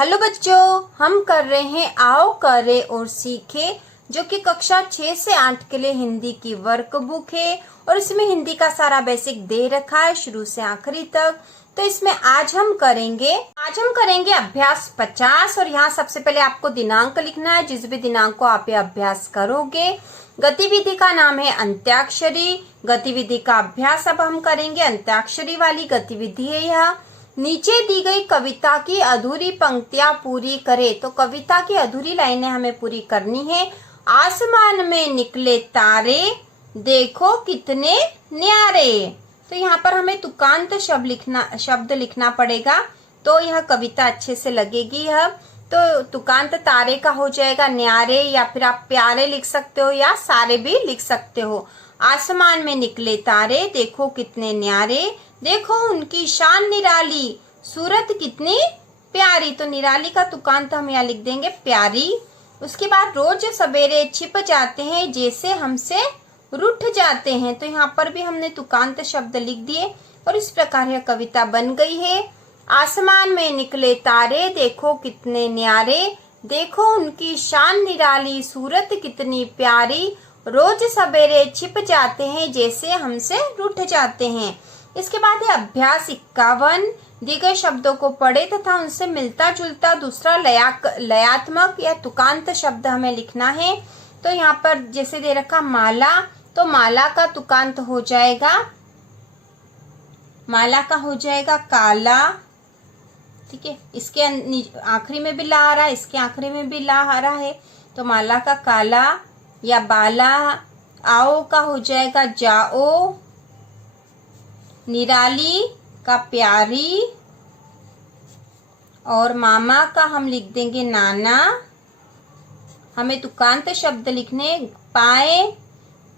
Hello बच्चों, हम कर रहे हैं आओ करे और सीखे, जो कि कक्षा 6 से 8 के लिए हिंदी की वर्कबुक है और इसमें हिंदी का सारा बेसिक दे रखा है शुरू से आखिरी तक। तो इसमें आज हम करेंगे अभ्यास 50 और यहाँ सबसे पहले आपको दिनांक लिखना है। जिस भी दिनांक को आप ये अभ्यास करोगे, गतिविधि का नाम है अंत्याक्षरी। गतिविधि का अभ्यास अब हम करेंगे, अंत्याक्षरी वाली गतिविधि है यह। नीचे दी गई कविता की अधूरी पंक्तियां पूरी करे। तो कविता की अधूरी लाइनें हमें पूरी करनी है। आसमान में निकले तारे, देखो कितने न्यारे। तो यहाँ पर हमें तुकांत शब्द लिखना पड़ेगा, तो यह कविता अच्छे से लगेगी। यह तो तुकांत तारे का हो जाएगा न्यारे, या फिर आप प्यारे लिख सकते हो या सारे भी लिख सकते हो। आसमान में निकले तारे, देखो कितने न्यारे, देखो उनकी शान निराली, सूरत कितनी प्यारी। तो निराली का तुकांत हम यहाँ लिख देंगे प्यारी। उसके बाद रोज सवेरे छिप जाते हैं, जैसे हमसे रूठ जाते हैं। तो यहाँ पर भी हमने तुकांत शब्द लिख दिए और इस प्रकार यह कविता बन गई है। आसमान में निकले तारे, देखो कितने न्यारे, देखो उनकी शान निराली, सूरत कितनी प्यारी, रोज सवेरे छिप जाते हैं, जैसे हमसे रूठ जाते हैं। इसके बाद है अभ्यास 51। दिए गए शब्दों को पढ़े तथा उनसे मिलता जुलता दूसरा लयात्मक या तुकांत शब्द हमें लिखना है। तो यहाँ पर जैसे दे रखा माला, तो माला का तुकांत हो जाएगा, माला का हो जाएगा काला। ठीक है, इसके आखिरी में भी ला आ रहा है, इसके आखिरी में भी ला आ रहा है, तो माला का काला या बाला। आओ का हो जाएगा जाओ, निराली का प्यारी, और मामा का हम लिख देंगे नाना। हमें तुकांत शब्द लिखने पाए,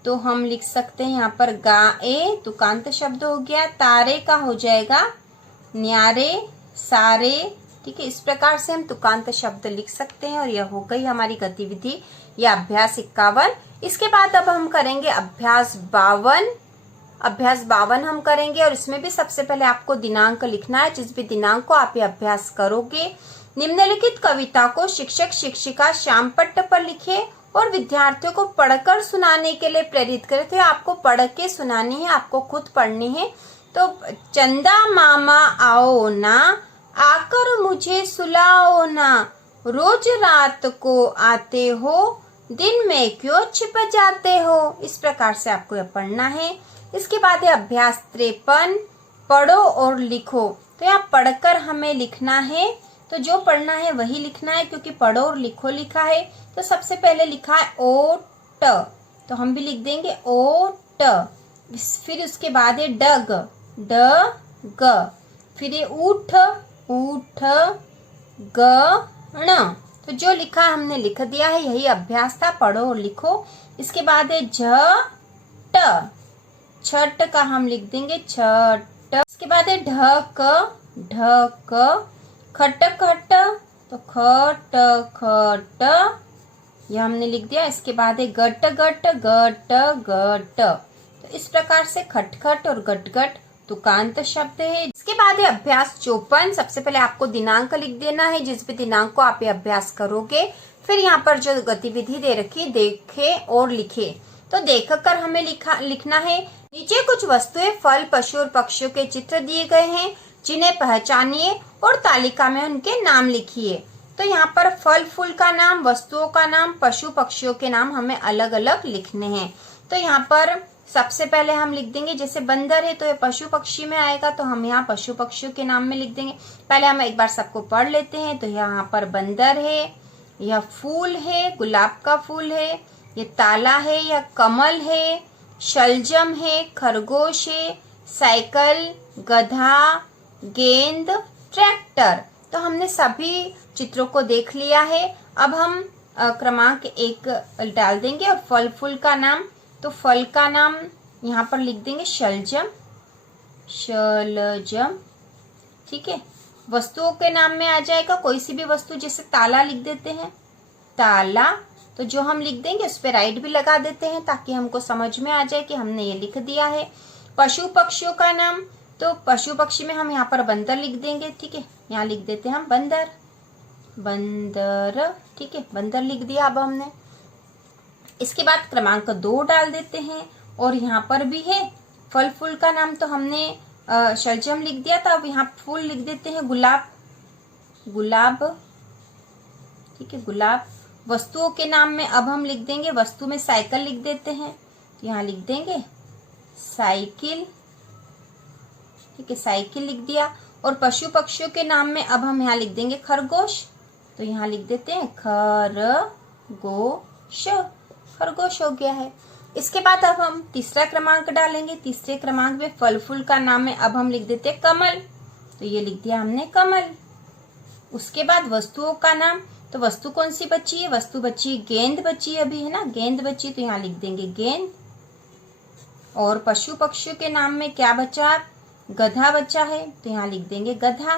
तो हम लिख सकते हैं यहाँ पर गाए, तुकांत शब्द हो गया। तारे का हो जाएगा न्यारे, सारे। ठीक है, इस प्रकार से हम तुकांत शब्द लिख सकते हैं और यह हो गई हमारी गतिविधि या अभ्यास 51। इसके बाद अब हम करेंगे अभ्यास 52। अभ्यास 52 हम करेंगे और इसमें भी सबसे पहले आपको दिनांक लिखना है। जिस भी दिनांक को आप ये अभ्यास करोगे, निम्नलिखित कविता को शिक्षक शिक्षिका श्याम पट्ट पर लिखे और विद्यार्थियों को पढ़कर सुनाने के लिए प्रेरित करे। तो आपको पढ़ के सुनानी है, आपको खुद पढ़नी है। तो चंदा मामा आओ ना, आकर मुझे सुलाओ ना, रोज रात को आते हो, दिन में क्यों छिप जाते हो। इस प्रकार से आपको यह पढ़ना है। इसके बाद है अभ्यास 53, पढ़ो और लिखो। तो यहाँ पढ़कर हमें लिखना है, तो जो पढ़ना है वही लिखना है, क्योंकि पढ़ो और लिखो लिखा है। तो सबसे पहले लिखा है ओट, तो हम भी लिख देंगे ओट। फिर उसके बाद है डग, ड फिर है ऊठ, ऊठ गण। तो जो लिखा हमने लिख दिया है, यही अभ्यास था, पढ़ो और लिखो। इसके बाद है झट, छठ का हम लिख देंगे छठ। इसके बाद है ढक, ढक, खट खट, तो खट खट, यह हमने लिख दिया। इसके बाद है गट गट, गट गट। तो इस प्रकार से खट खट और गट गट तुकांत शब्द है। इसके बाद है अभ्यास 54। सबसे पहले आपको दिनांक लिख देना है, जिस भी दिनांक को आप ये अभ्यास करोगे। फिर यहाँ पर जो गतिविधि दे रखी, देखे और लिखे। तो देखकर हमें लिखना है। नीचे कुछ वस्तुएं, फल, पशु और पक्षियों के चित्र दिए गए हैं, जिन्हें पहचानिए और तालिका में उनके नाम लिखिए। तो यहाँ पर फल फूल का नाम, वस्तुओं का नाम, पशु पक्षियों के नाम हमें अलग अलग लिखने हैं। तो यहाँ पर सबसे पहले हम लिख देंगे, जैसे बंदर है तो ये पशु पक्षी में आएगा, तो हम यहाँ पशु पक्षियों के नाम में लिख देंगे। पहले हम एक बार सबको पढ़ लेते हैं। तो यहाँ पर बंदर है, यह फूल है, गुलाब का फूल है, ये ताला है, यह कमल है, शलजम है, खरगोश है, साइकिल, गधा, गेंद, ट्रैक्टर। तो हमने सभी चित्रों को देख लिया है। अब हम क्रमांक 1 डाल देंगे और फल फूल का नाम, तो फल का नाम यहाँ पर लिख देंगे शलजम, शलजम। ठीक है, वस्तुओं के नाम में आ जाएगा कोई सी भी वस्तु, जैसे ताला लिख देते हैं, ताला। तो जो हम लिख देंगे उस पर राइट भी लगा देते हैं, ताकि हमको समझ में आ जाए कि हमने ये लिख दिया है। पशु पक्षियों का नाम, तो पशु पक्षी में हम यहाँ पर बंदर लिख देंगे। ठीक है, यहाँ लिख देते हैं हम बंदर। बंदर, ठीक है, बंदर लिख दिया अब हमने। इसके बाद क्रमांक 2 डाल देते हैं और यहाँ पर भी है फल फूल का नाम, तो हमने शलजम लिख दिया था, अब यहाँ फूल लिख देते हैं गुलाब, गुलाब, ठीक है, गुलाब। वस्तुओं के नाम में अब हम लिख देंगे, वस्तु में साइकिल लिख देते हैं, तो यहाँ लिख देंगे साइकिल, ठीक है, साइकिल लिख दिया। और पशु पक्षियों के नाम में अब हम यहाँ लिख देंगे खरगोश, तो यहाँ लिख देते हैं खरगोश, खरगोश हो गया है। इसके बाद अब हम तीसरा क्रमांक डालेंगे, तीसरे क्रमांक में फल फूल का नाम है, अब हम लिख देते हैं कमल, तो ये लिख दिया हमने कमल। उसके बाद वस्तुओं का नाम, तो वस्तु कौन सी बची है, वस्तु बची गेंद बची अभी, है ना, गेंद बची, तो यहाँ लिख देंगे गेंद। और पशु पक्षियों के नाम में क्या बचा, गधा बचा है, तो यहाँ लिख देंगे गधा,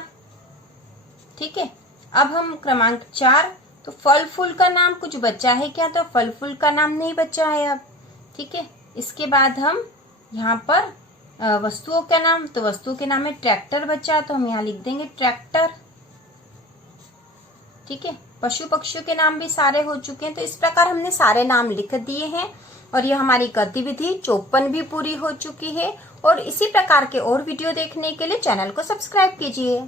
ठीक है। अब हम क्रमांक 4, तो फल फूल का नाम कुछ बचा है क्या, तो फल फूल का नाम नहीं बचा है अब, ठीक है। इसके बाद हम यहाँ पर वस्तुओं का नाम, तो वस्तुओं के नाम में ट्रैक्टर बचा, तो हम यहाँ लिख देंगे ट्रैक्टर, ठीक है। पशु पक्षियों के नाम भी सारे हो चुके हैं, तो इस प्रकार हमने सारे नाम लिख दिए हैं और ये हमारी गतिविधि 54 भी पूरी हो चुकी है। और इसी प्रकार के और वीडियो देखने के लिए चैनल को सब्सक्राइब कीजिए।